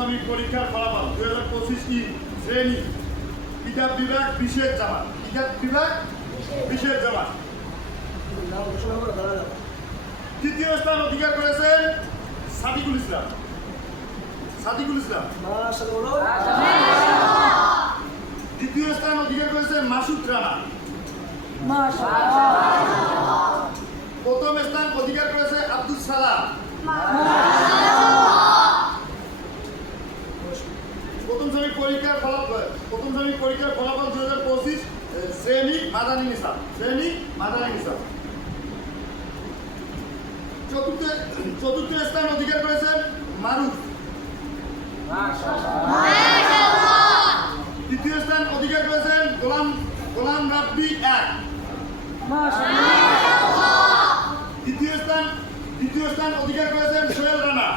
শ্রেণীর পরীক্ষার ফলাফল 2025 কি শ্রেণী কিতাব বিভাগ বিশেষ জামাত কিতাব বিভাগ বিশেষ জামাত তৃতীয় স্থান অধিকার করেছেন সাদিকুল ইসলাম দ্বিতীয় স্থান অধিকার করেছেন মাসুদ রানা প্রথম স্থান অধিকার করেছে আব্দুল সালাম প্রথম শ্রেণীর পরীক্ষার ফলাফল 2025 শ্রেণী মাদানী নিসাব চতুর্থ স্থান অধিকার করেছেন মারুফ তৃতীয় স্থান অধিকার করেছেন গোলাম রাব্বি এক দ্বিতীয় স্থান অধিকার করেছেন সোহেল রানা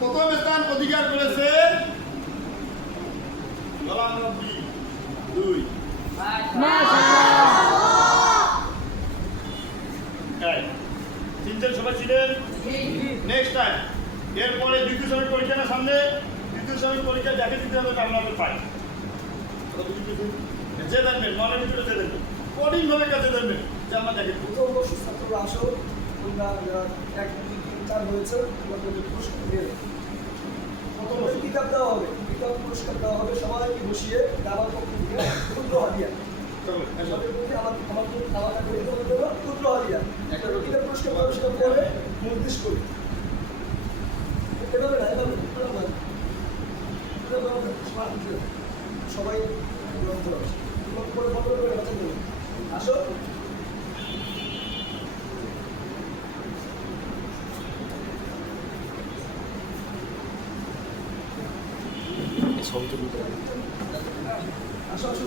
প্রথম স্থান অধিকার করেছেন গোলাম রাব্বি 2 তিনজন সবাই ছিলেন নেক্সট টাইম এরপরে দ্বিতীয় শ্রেণীর পরীক্ষা না সামনে দ্বিতীয় শ্রেণীর পরীক্ষা দেখে দিতে হবে আপনাদের পাই যে দেখবেন মনের ভিতরে যে দেখবেন কঠিনভাবে কাজে দেখবেন যে আমরা দেখে প্রথম বর্ষ ছাত্ররা আসো তোমরা এক দুই তিন চার হয়েছে পুরস্কার দিয়ে প্রথমে কিতাব দেওয়া হবে কিতাব পুরস্কার দেওয়া হবে সবাইকে বসিয়ে আমার পক্ষ থেকে ক্ষুদ্র হাদিয়া ক্ষুদ্র হাদিয়া একটা কিতাব পুরস্কার পাবে সেটা পরে নির্দেশ করি এভাবে না এভাবে সবাই গ্রহণ করা আসো ছবি তুলতে আসো আসো